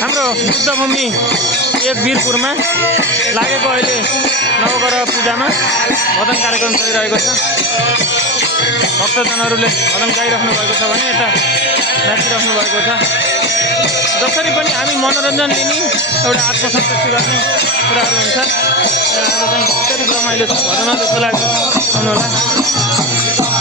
हाम्रो बुद्ध भूमि एक वीरपुरमा लागेको अहिले नवग्रह पूजामा भजन कार्यक्रम चलिरहेको छ। भक्तजनहरूले भजन गाइराख्नु भएको छ भने यता नाचिराख्नु भएको छ। जसरी पनि हामी मनोरञ्जन लिने एउटा आत्मसन्तुष्टि गर्ने कुराहरू हुन्छ। आज चाहिँ अत्याधिक रमाइलो छ भजन जस्तो लाग्छ। आउनु होला।